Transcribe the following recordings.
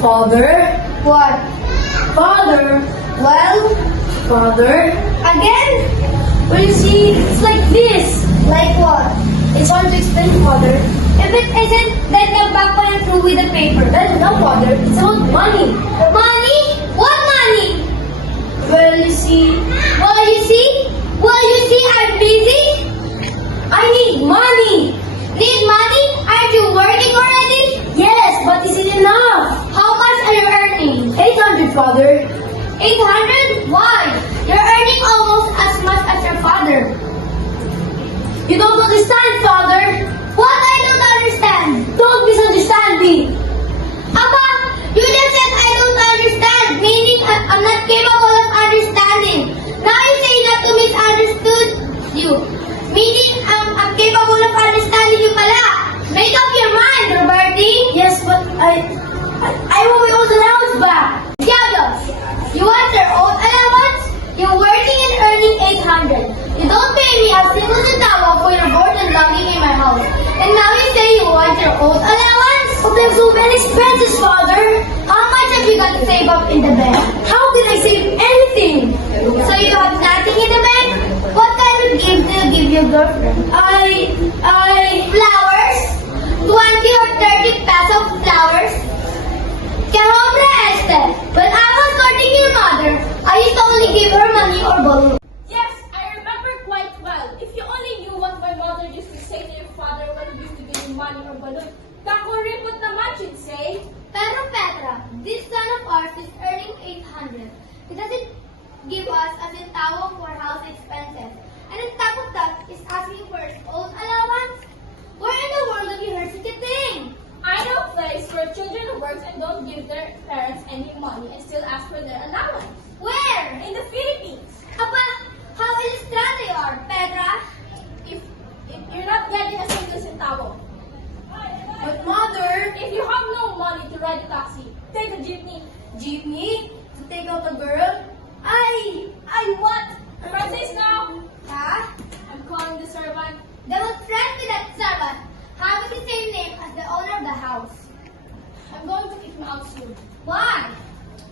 Father? What? Father? Well, Father? again? Well, you see, it's like this. Like what? It's hard to explain, Father. If it isn't, then come back and through with the paper. Well, no, Father. It's about money. Money? What money? Well, you see, Well, you see? I'm busy. I need money. Need money? Aren't you working already? Yes, but is it enough? How much are you earning? 800, Father. 800? Why? You're earning almost as much as your father. You don't understand, Father. What? I don't understand. Don't misunderstand me. Abba, you just said I don't understand, meaning I'm not capable of understanding. Now you say not to misunderstood you, meaning I'm capable of understanding you pala. Make up your mind, Roberti. Yes, but I want my old allowance back. Diablos, you want your own allowance? You're working and earning 800. You don't pay me a single centavo for your board and lodging in my house. And now you say you want your own allowance? But there's so many expenses, Father. How much have you got to save up in the bank? How can I save anything? So you have nothing in the bank? What kind of gift do you give your girlfriend? Flowers? 20 or 30 pesos flowers? Que hombre este? When I was courting your mother, I used to only give her money or balloons. Yes, I remember quite well. If you only knew what my mother used to say to your father when he used to give you money or balloon. Kakuripot naman, she'd say. Pero Petra, this son of ours is earning 800. He doesn't give us a centavo for house expenses. And on top of that, is asking for his own allowance? Where in the world have you heard such a thing? I know a place where children work and don't give their parents any money and still ask for their allowance. Where? In the Philippines. Apa, how illustrate they are, Petra? If you're not getting a single centavo. But Mother, If you have no money to ride a taxi, take a jeepney. jeepney to take out a girl. I what? Francis now. Huh? I'm calling the servant. They will friend with that servant, having the same name as the owner of the house. I'm going to kick him out soon. Why?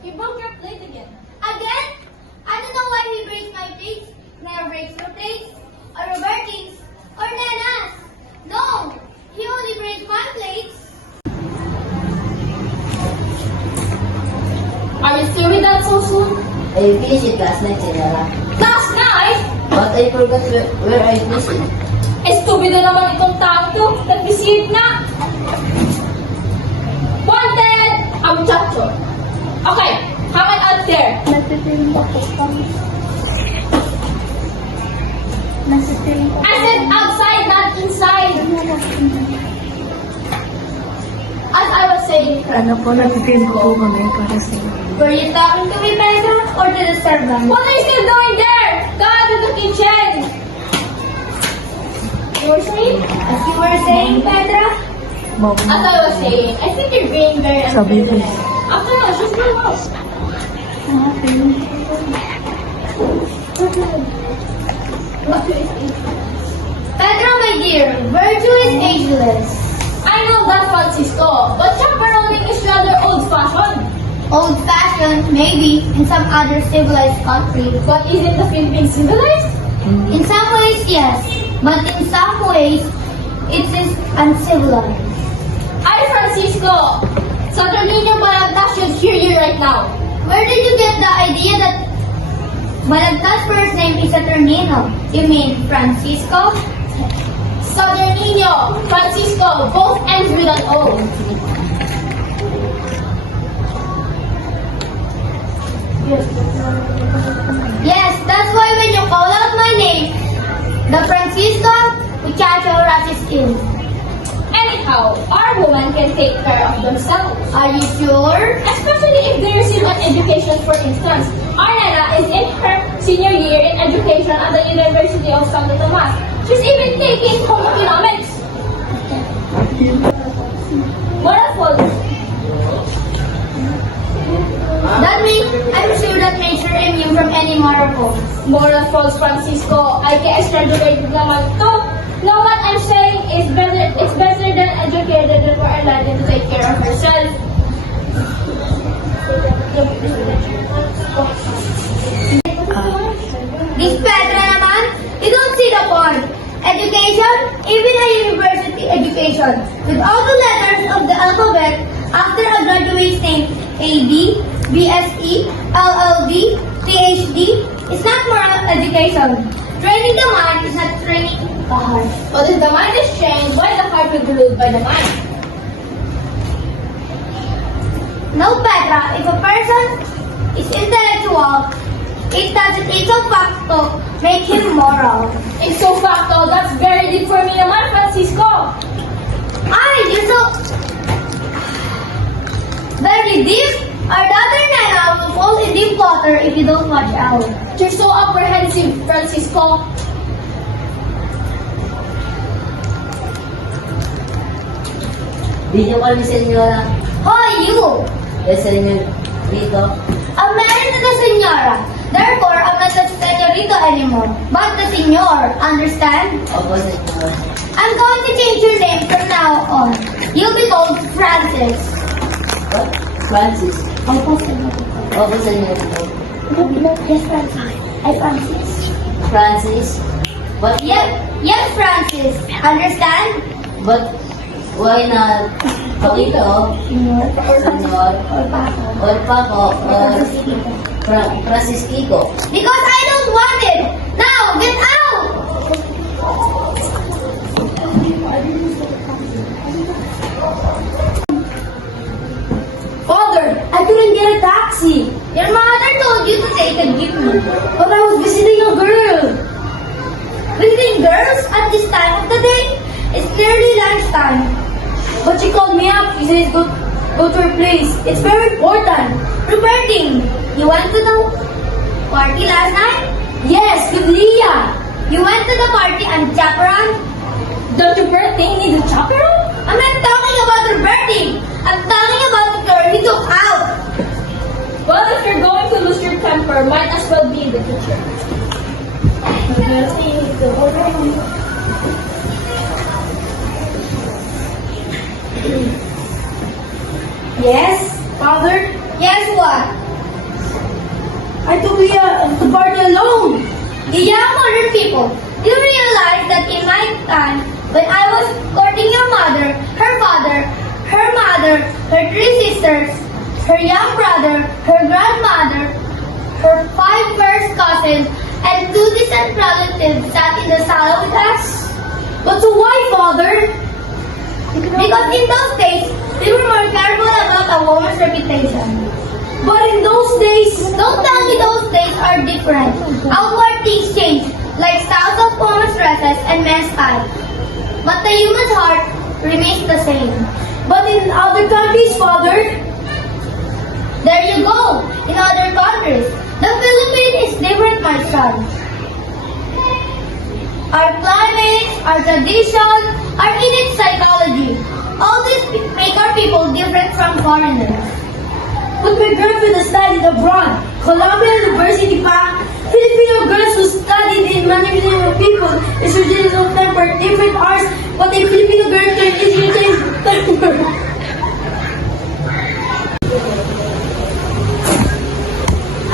He broke your plate again. Again? I don't know why he breaks my plates. Never breaks your plates, or Roberti's, or Nana's. No, he only breaks my plates. Are you through with that so soon? I finished it last night, Senora. Last night? But I forgot where I finished it. Estupido naman itong tao to. Nag-receive na. Wanted! A muchacho. Okay, hang it out there. I said outside, not inside. As I was saying, Ano po, nag-film po kami para sa Were you talking to me, Petra, or to the servant? what are you still doing there? Go out to the kitchen. You were saying? As you were saying, Petra? As I was saying, I think you're being very Sabi unfair. ko. After all, she's my mom. Petra, my dear, virtue is ageless. I know that, Francisco, but chaperoning is rather old-fashioned. Old-fashioned, maybe, in some other civilized country. But isn't the Philippines civilized? In some ways, yes. But in some ways, it is uncivilized. Hi, Francisco. Saturnino Balagtas should hear you right now. Where did you get the idea that Balagtas' first name is Saturnino? You mean Francisco? Saturnino, Francisco, both ends with an O. Yes, that's why when you call out my name, the Francisco, muchacho rushes in. Anyhow, our women can take care of themselves. Are you sure? Especially if they receive an education, for instance. Our Nana is in her senior year in education at the University of Santo Tomas. She's even taking home economics. Moral falls. That means, I'm sure that makes her immune from any moral. Moral falls, Francisco. I guess graduated naman to. No, what I'm saying is better. It's better than educated than for enlightened to take care of herself. This Petra naman, you don't see the point. Education, even a university education, with all the letters of the alphabet after a graduate's name, AD, BSE, LLB, PhD, is not moral education. Training the mind is not training the heart. But if the mind is trained, why the heart will be ruled by the mind? No, Petra, if a person is intellectual, it doesn't ipso facto make him moral. Ipso facto, that's very deep for me naman, Francisco. Ay, you're so very deep. Our daughter Nana will fall in deep water if you don't watch out. You're so apprehensive, Francisco. Video call ni Senyora. Hoy, you! Senyor dito. I'm married to the señora. Therefore, I'm not the señorito anymore, but the señor. Understand? Opo, Senyora. I'm going to change your name from now on. You'll be called Francis. What? Francis. Opo, señor. Opo, Senyora. Yes, Francis. Ay, Francis. Francis. But, Yes, Francis. Understand? but, why not Paquito, Señor. Senyor, Or Paco. or Paco, or Francisco? Because I don't want it. Now, get out! Father, I couldn't get a taxi. Your mother told you to take a jeep. But I was visiting a girl. Visiting girls at this time of the day? It's nearly lunchtime. But she called me up. She said, go to her place. It's very important. Roberting, you went to the party last night? Yes, with Leah. You went to the party and chaperone? Don't you birthday need a chaperone? I'm not talking about Roberting. I'm talking about the girl he took out. Well, if you're going to lose your temper, might as well be the teacher. Yes, Father. Guess what? I took Leah to the party alone. You young modern people, you realize that in my time, when I was courting your mother, her father, her mother, her three sisters, her young brother, her grandmother, her 5 first cousins, and 2 distant relatives sat in the salon with us? But so why, Father? Because in those days, they were more careful about a woman's reputation. But in those days, Don't tell me those days are different. Outward things change, like styles of women's dresses and men's style. But the human heart remains the same. but in other countries, Father, There you go, in other countries. The Philippines is different, my son. Our climate, our tradition, our innate psychology, all this make our people different from foreigners. but my girlfriend has studied abroad. Columbia University pa. Filipino girls who studied in Manila people is religious of temper, different arts, but a Filipino girl is religious temper.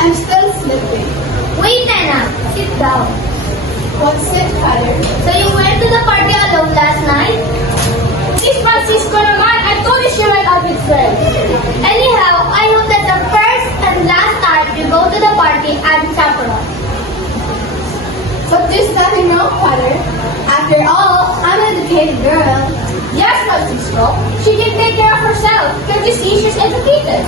I'm still sleeping. Wait, Nana. Sit down. What's it, Father? So you went to the party alone last night? Miss Francisco naman, I told you she went out with friends. Anyhow, I hope that the first and last time you go to the party and chaperone. But there's nothing wrong, Father. After all, I'm an educated girl. Yes, Francisco. She can take care of herself. Can't you see she's educated?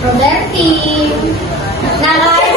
Roberti. Nanay,